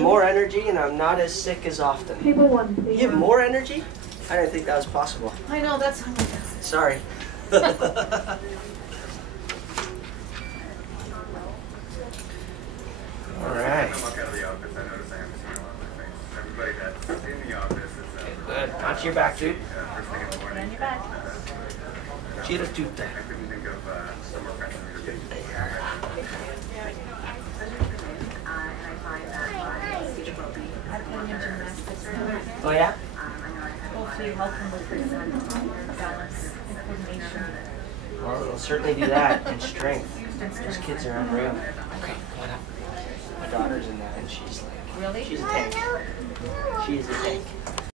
More energy and I'm not as sick as often. You have more energy? I didn't think that was possible. I know, that's... Sorry. Alright. Good. Onto your back, dude. On your back. Gira tutte. Oh yeah? Hopefully help them with balance and coordination. Well, it'll certainly do that, and strength. Those kids are unreal. Okay, come on up. My daughter's in that, and she's like, Really? she's a tank. She is a tank.